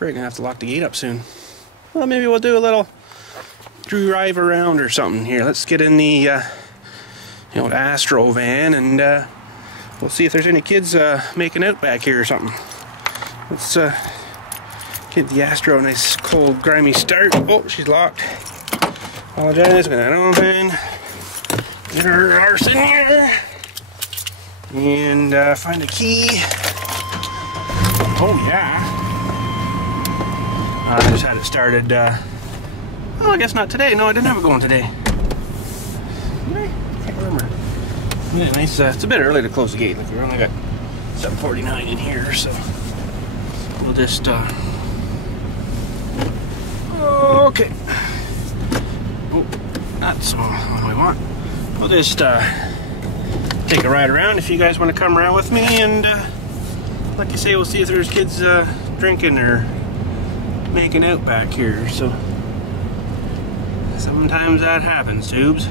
Probably gonna have to lock the gate up soon. Well, maybe we'll do a little drive around or something here. Let's get in the Astro van and we'll see if there's any kids making out back here or something. Let's give the Astro a nice cold grimy start. Oh, she's locked. Apologize, I'm gonna open. Get her arse in here and find a key. Oh yeah. I just had it started, well, I guess not today. No, I didn't have it going today. Did I? Can't remember. Yeah, nice, it's a bit early to close the gate. Like, we've only got 7:49 in here, so we'll just, okay. Oh, that's what we want. We'll just, take a ride around if you guys want to come around with me, and, like you say, we'll see if there's kids, drinking or making out back here. So sometimes that happens, tubes,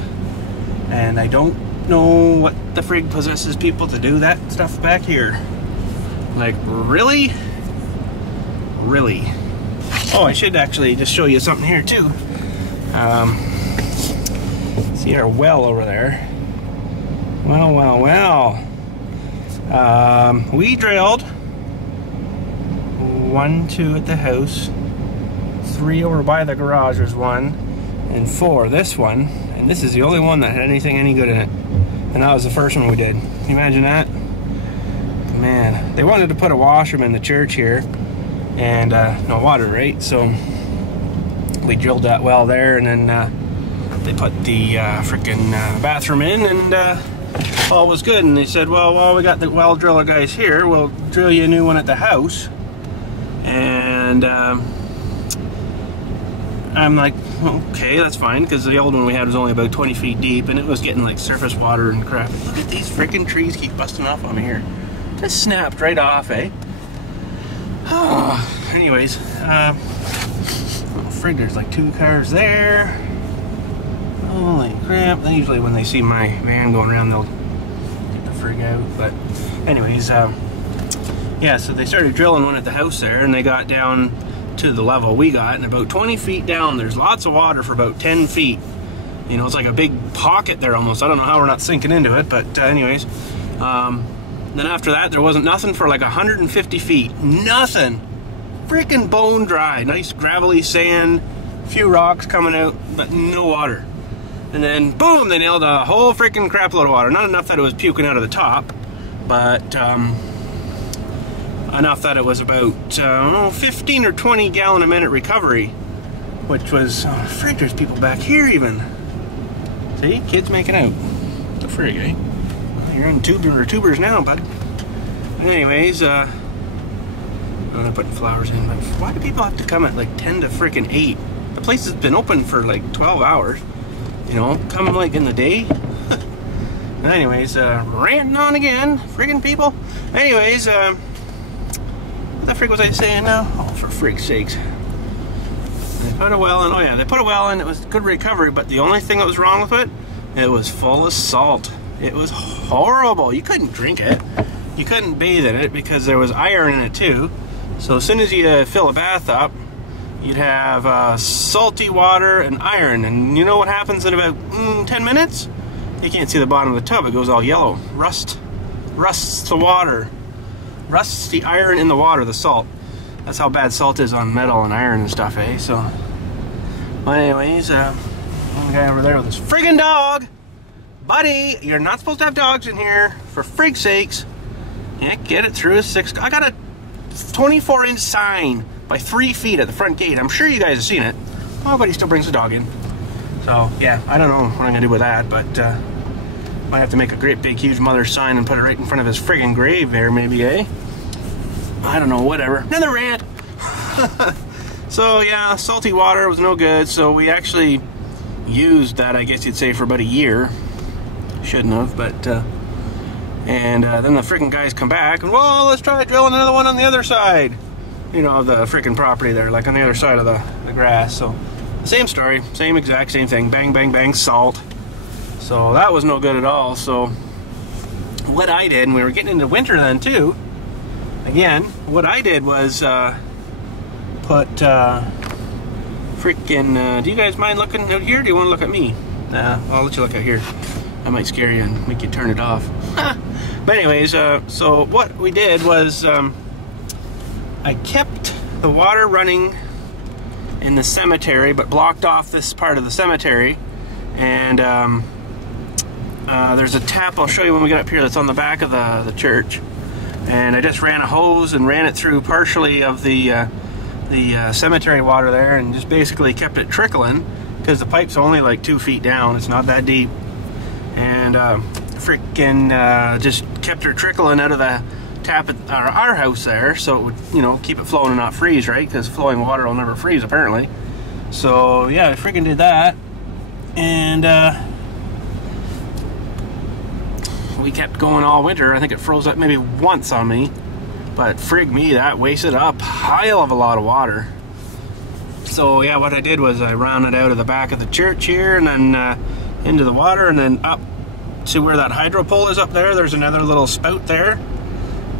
and I don't know what the frig possesses people to do that stuff back here. Like, really? Really? Oh, I should actually just show you something here too. See our well over there. Well. We drilled 1, 2 at the house, 3 over by the garage was 1, and 4 this one, and this is the only one that had anything any good in it, and that was the first one we did. Can you imagine that? Man, they wanted to put a washroom in the church here, and no water, right? So we drilled that well there, and then they put the frickin' bathroom in, and all was good. And they said, well, while we got the well driller guys here, we'll drill you a new one at the house. And I'm like, okay, that's fine, because the old one we had was only about 20 feet deep, and it was getting like surface water and crap. Look at these freaking trees keep busting off on me here. Just snapped right off, eh? Oh, anyways, oh frig, there's like 2 cars there. Holy crap. Then usually when they see my van going around, they'll get the frig out. But anyways, yeah, so they started drilling one at the house there, and they got down to the level we got, and about 20 feet down, there's lots of water for about 10 feet. You know, it's like a big pocket there almost. I don't know how we're not sinking into it, but anyways. Then after that, there wasn't nothing for like 150 feet. Nothing. Freaking bone dry. Nice gravelly sand, few rocks coming out, but no water. And then, boom, they nailed a whole freaking crap load of water. Not enough that it was puking out of the top, but enough that it was about 15 or 20 gallon a minute recovery, which was, frig, there's people back here even. See, kids making out. The frig, eh? Well, you're in tubers now, bud. Anyways, I'm putting flowers in, but why do people have to come at like 10 to freaking 8? The place has been open for like 12 hours. You know, come like in the day. Anyways, ranting on again, friggin' people. Anyways, what the frig was I saying now? Oh, for frig's sakes. They put a well in, oh yeah, they put a well in, it was good recovery, but the only thing that was wrong with it, it was full of salt. It was horrible. You couldn't drink it. You couldn't bathe in it because there was iron in it too. So as soon as you fill a bath up, you'd have salty water and iron, and you know what happens in about 10 minutes? You can't see the bottom of the tub, it goes all yellow. Rusts the water. Rusts the iron in the water, the salt. That's how bad salt is on metal and iron and stuff, eh? So, well, anyways, the guy over there with his friggin' dog. Buddy, you're not supposed to have dogs in here, for frig's sakes. Yeah, get it through his 6. I got a 24-inch sign by 3 feet at the front gate. I'm sure you guys have seen it. Oh, but he still brings the dog in. So, yeah, I don't know what I'm gonna do with that, but might have to make a great big huge mother sign and put it right in front of his friggin' grave there, maybe, eh? I don't know, whatever. Another rant. So, yeah, salty water was no good, so we actually used that, I guess you'd say, for about a year. Shouldn't have, but and then the freaking guys come back and, well, let's try drilling another one on the other side, you know, of the freaking property there, like on the other side of the grass. So same story, same exact same thing, bang bang bang, salt. So that was no good at all. So what I did, and we were getting into winter then too, again, what I did was put freaking. Do you guys mind looking out here? Or do you want to look at me? Nah, I'll let you look out here. I might scare you and make you turn it off. But anyways, so what we did was I kept the water running in the cemetery, but blocked off this part of the cemetery. And there's a tap I'll show you when we get up here that's on the back of the church. And I just ran a hose and ran it through partially of the cemetery water there, and just basically kept it trickling because the pipe's only like 2 feet down. It's not that deep. And freaking just kept her trickling out of the tap at our house there, so it would, you know, keep it flowing and not freeze, right? Because flowing water will never freeze apparently. So yeah, I freaking did that. And we kept going all winter. I think it froze up maybe once on me, but frig me, that wasted a pile of a lot of water. So yeah, what I did was I ran it out of the back of the church here, and then into the water, and then up to where that hydro pole is up there. There's another little spout there,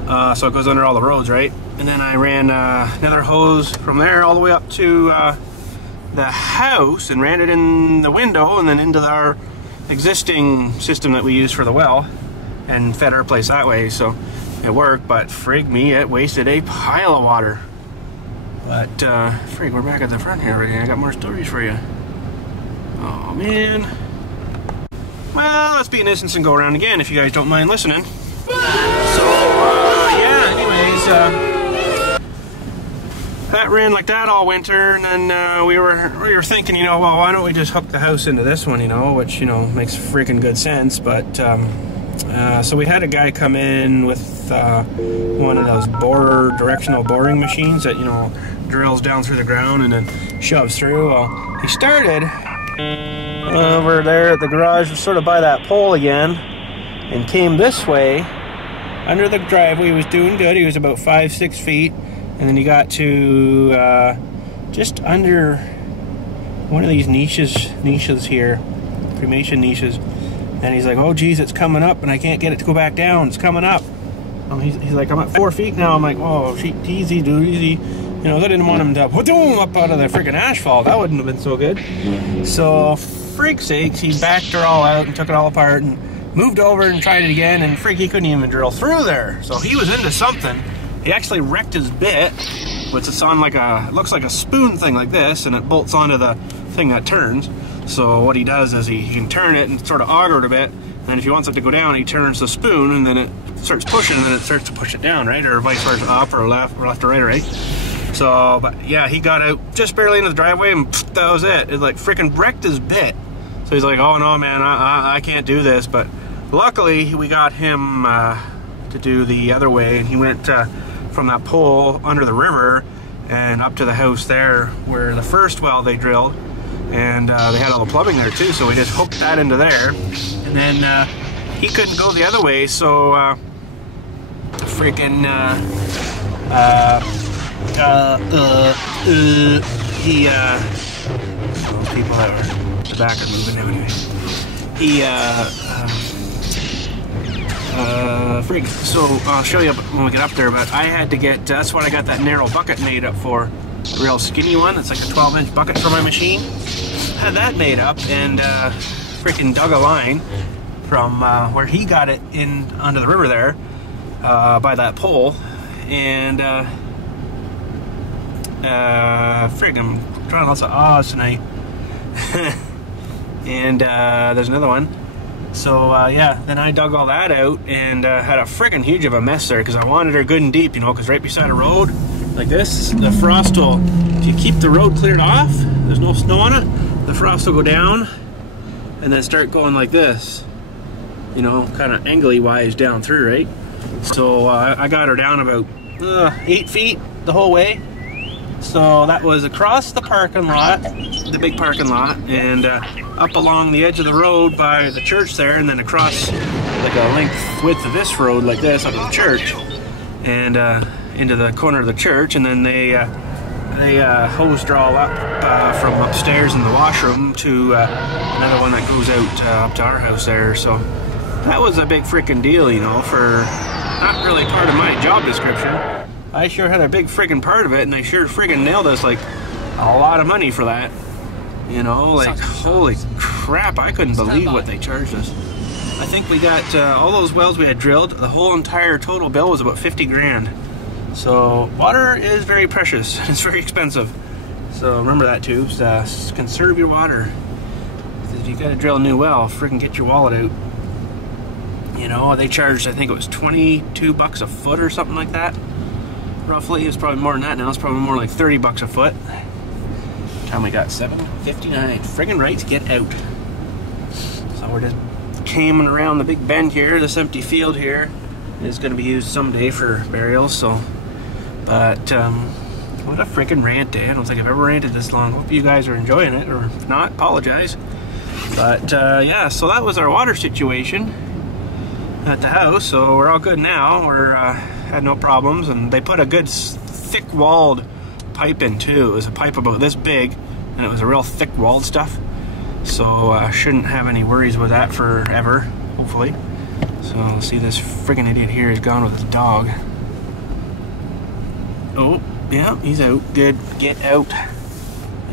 so it goes under all the roads, right? And then I ran another hose from there all the way up to the house, and ran it in the window, and then into our existing system that we use for the well, and fed our place that way. So it worked, but frig me, it wasted a pile of water. But frig, we're back at the front here already. I got more stories for you. Oh man. Well, let's be an instance and go around again if you guys don't mind listening. So yeah, anyways, that ran like that all winter, and then we were thinking, you know, well, why don't we just hook the house into this one, you know, which, you know, makes freaking good sense. But so we had a guy come in with one of those directional boring machines that, you know, drills down through the ground and then shoves through. Well, he started over there at the garage, sort of by that pole again, and came this way under the driveway. He was doing good. He was about 5-6 feet, and then he got to just under one of these niches here, cremation niches, and he's like, oh geez, it's coming up and I can't get it to go back down. It's coming up. He's like, I'm at 4 feet now. I'm like, oh, easy, dude, easy. You know, I didn't want him to up out of the freaking asphalt. That wouldn't have been so good. So, freak's sakes, he backed her all out and took it all apart and moved over and tried it again, and freak, he couldn't even drill through there. So he was into something. He actually wrecked his bit, which is on like it looks like a spoon thing like this, and it bolts onto the thing that turns. So what he does is he can turn it and sort of auger it a bit, and then if he wants it to go down, he turns the spoon, and then it starts pushing, and then it starts to push it down, right? Or vice versa, up or left or right, right? So, but yeah, he got out just barely into the driveway, and that was it. It like freaking wrecked his bit. So he's like, oh no, man, I can't do this. But luckily, we got him to do the other way, and he went from that pole under the river and up to the house there where the first well they drilled, and they had all the plumbing there too. So we just hooked that into there, and then he couldn't go the other way, so freaking people that were the back are moving anyway. Freak. So I'll show you when we get up there, but I had to get, that's what I got that narrow bucket made up for. A real skinny one. It's like a 12-inch bucket for my machine. Had that made up, and freaking dug a line from where he got it in under the river there, by that pole, and frig, I'm trying lots of ahs tonight. And there's another one. So yeah, then I dug all that out, and had a friggin' huge of a mess there, because I wanted her good and deep, you know, because right beside a road like this, the frost will, if you keep the road cleared off, there's no snow on it, the frost will go down and then start going like this, you know, kind of angly wise down through, right? So I got her down about 8 feet the whole way. So that was across the parking lot, the big parking lot, and up along the edge of the road by the church there, and then across like a length width of this road like this up to the church, and into the corner of the church, and then they hosed her all up from upstairs in the washroom to another one that goes out up to our house there. So that was a big freaking deal, you know, for not really part of my job description. I sure had a big friggin' part of it, and they sure friggin' nailed us like a lot of money for that. You know, like holy crap, I couldn't believe what they charged us. I think we got all those wells we had drilled, the whole entire total bill was about 50 grand. So water is very precious, it's very expensive. So remember that, tubes, conserve your water. If you gotta drill a new well, friggin' get your wallet out. You know, they charged, I think it was 22 bucks a foot or something like that. Roughly, it's probably more than that now. It's probably more like 30 bucks a foot. Time we got 7:59. Friggin' right to get out. So we're just caming around the big bend here. This empty field here is going to be used someday for burials. So, but what a friggin' rant day! I don't think I've ever ranted this long. Hope you guys are enjoying it, or if not, apologize. But yeah, so that was our water situation at the house. So we're all good now. We're had no problems, and they put a good thick walled pipe in too. It was a pipe about this big, and it was a real thick walled stuff, so shouldn't have any worries with that forever, hopefully. So see, this friggin' idiot here is gone with his dog. Oh yeah, he's out. Good, get out.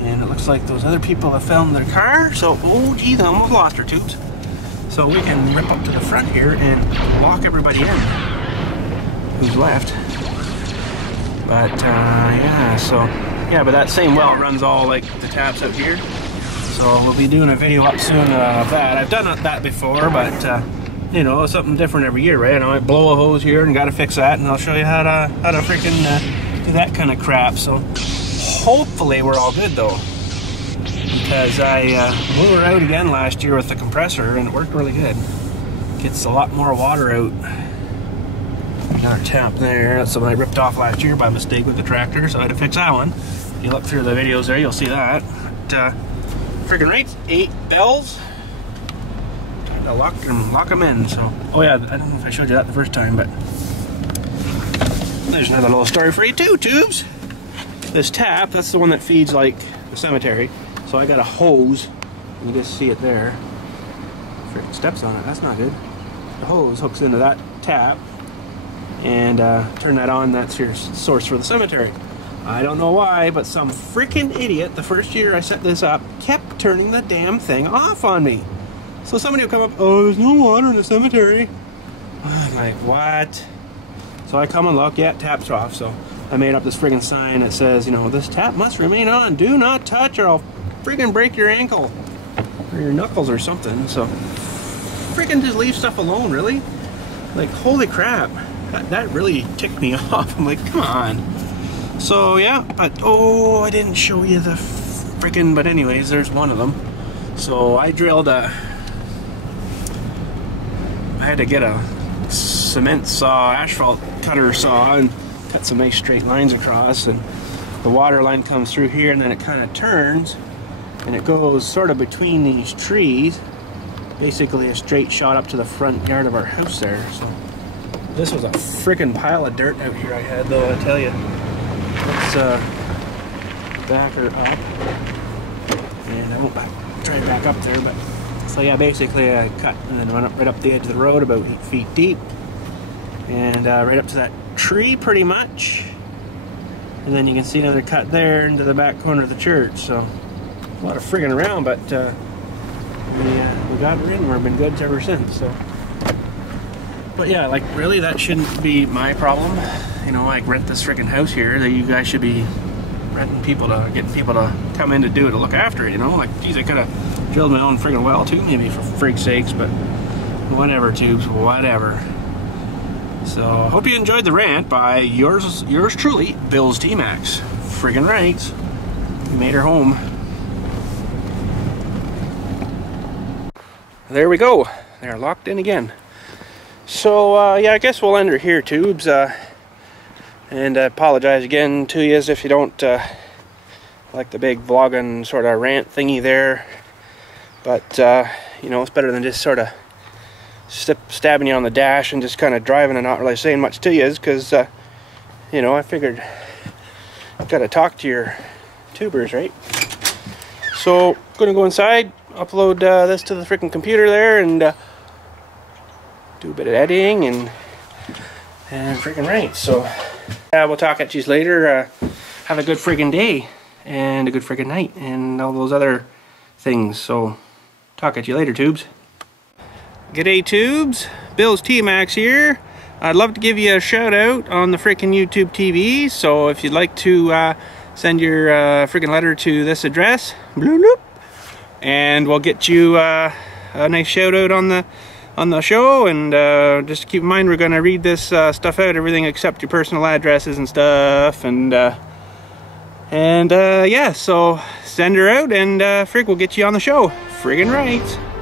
And it looks like those other people have found their car, so oh geez, I almost lost her, tubes. So we can rip up to the front here and lock everybody in who's left. But yeah, so yeah, but that same well runs all like the taps out here. So we'll be doing a video up soon of that. I've done that before, but you know, it's something different every year, right? I might blow a hose here and got to fix that, and I'll show you how to freaking do that kind of crap. So hopefully we're all good though, because I blew her out again last year with the compressor, and it worked really good. Gets a lot more water out. Another tap there. That's something I ripped off last year by mistake with the tractor, so I had to fix that one. If you look through the videos there, you'll see that. But, friggin' rates, 8 bells. Time to lock them in. So, oh yeah, I don't know if I showed you that the first time, but there's another little story for you too, tubes. This tap, that's the one that feeds like the cemetery. So I got a hose. You just see it there. Friggin' steps on it. That's not good. The hose hooks into that tap, and turn that on. That's your source for the cemetery. I don't know why, but some freaking idiot, the first year I set this up, kept turning the damn thing off on me. So somebody will come up, oh, there's no water in the cemetery. I'm like, what? So I come and look, yeah, tap's off. So I made up this friggin' sign that says, you know, this tap must remain on. Do not touch or I'll friggin' break your ankle or your knuckles or something. So friggin' just leave stuff alone, really? Like, holy crap. That really ticked me off. I'm like, come on. So yeah, but oh, I didn't show you the frickin', but anyways, there's one of them. So I drilled I had to get a cement saw, asphalt cutter saw, and cut some nice straight lines across, and the water line comes through here, and then it kind of turns, and it goes sort of between these trees, basically a straight shot up to the front yard of our house there. So this was a freaking pile of dirt out here I had, though, I tell you. Let's back her up, and I won't try to back up there, but so yeah, basically I cut and then went up right up the edge of the road about 8 feet deep, and right up to that tree pretty much, and then you can see another cut there into the back corner of the church. So a lot of friggin' around, but we got her in. We've been good ever since. So. But yeah, like really, that shouldn't be my problem. You know, I rent this freaking house here. That you guys should be renting people to, getting people to come in to do it, to look after it. You know, like geez, I could have drilled my own freaking well too, maybe, for freak's sakes. But whatever, tubes, whatever. So I hope you enjoyed the rant by yours truly, BILLSTMAXX. Friggin' right, we made her home. There we go. They're locked in again. So yeah, I guess we'll end her here, tubes, and I apologize again to you if you don't like the big vlogging sort of rant thingy there, but you know, it's better than just sort of stabbing you on the dash and just kind of driving and not really saying much to you, because you know, I figured I've got to talk to your tubers, right? So gonna go inside, upload this to the freaking computer there, and do a bit of editing and freaking right. So We'll talk at you later. Have a good friggin' day and a good friggin' night and all those other things. So talk at you later, tubes. G'day, tubes. BILLSTMAXX here. I'd love to give you a shout out on the freaking YouTube TV. So if you'd like to send your freaking letter to this address, bloop, bloop, and we'll get you a nice shout out on the show. And just keep in mind, we're gonna read this stuff out, everything except your personal addresses and stuff. And yeah, so send her out and frig, we'll get you on the show. Friggin' right.